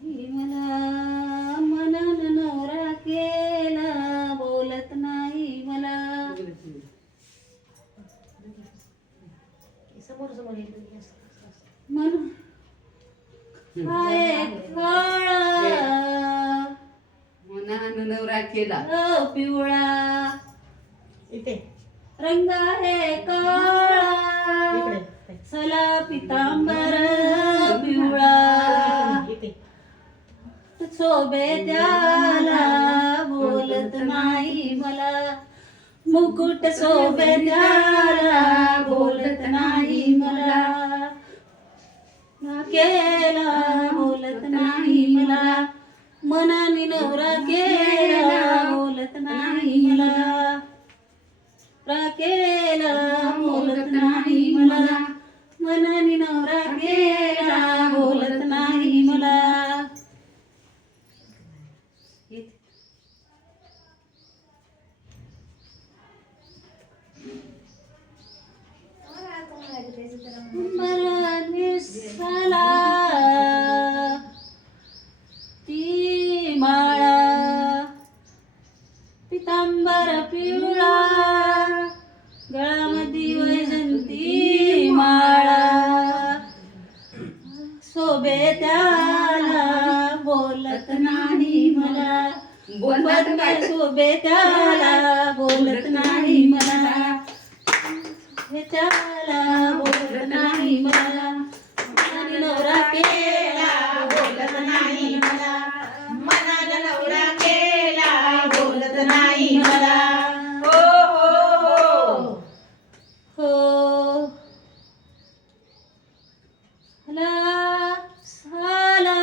मला मनानं नवरा केला बोलत नाही मला मन हाय काळा मनानं नवरा केला पिवळा इथे रंग आहे काळा चला पितांबर पिवळा इथे शोभे त्याला बोलत नाही मला मुकुट शोभे त्याला बोलत नाही मला केला बोलत नाही मला मनाने नवरा केला बोलत नाही मला केला बोलत नाही मला मनाने नवरा केला बोलत नाही मला निसाला ती माळा पितांबर पिवळा गळामध्ये वैजंती माळा शोभे त्याला बोलत नाही मला बोलत नाही शोभे त्याला बोलत नाही मला हे त्याला बोलत नाही मला मनाने नवरा केला बोलत नाही मला मनानं नवरा केला बोलत नाही मला हो हो हो ला साला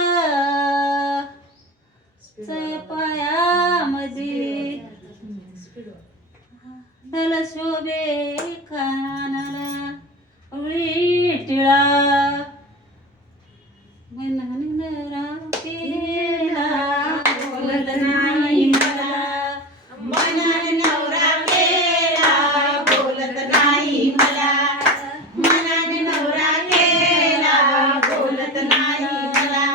पायामध्ये त्याला शोभे खानाला टिळा मनाने नवरा केला बोलत नाही मला मनानं नवरा केला बोलत नाही मला मनानं नवरा केला बोलत नाही मला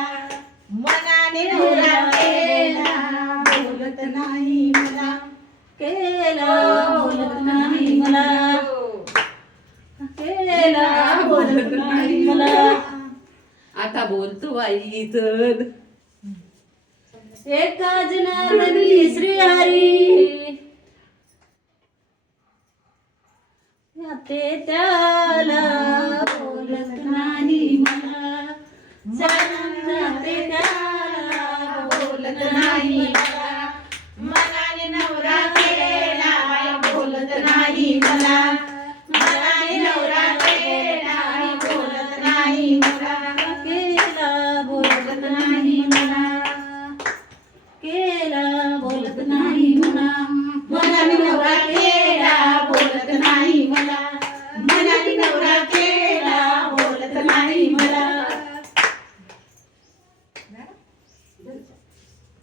मनाने नवरा केला बोलत नाही मला केला बोलत नाही मला केला बोलत नाही मला आता बोलतो आई तर एका जनार्दनी श्रीहरी ते त्याला बोलत नाही मला जाते त्याला बोलत नाही मला मनाने नवरा केला बोलत नाही मला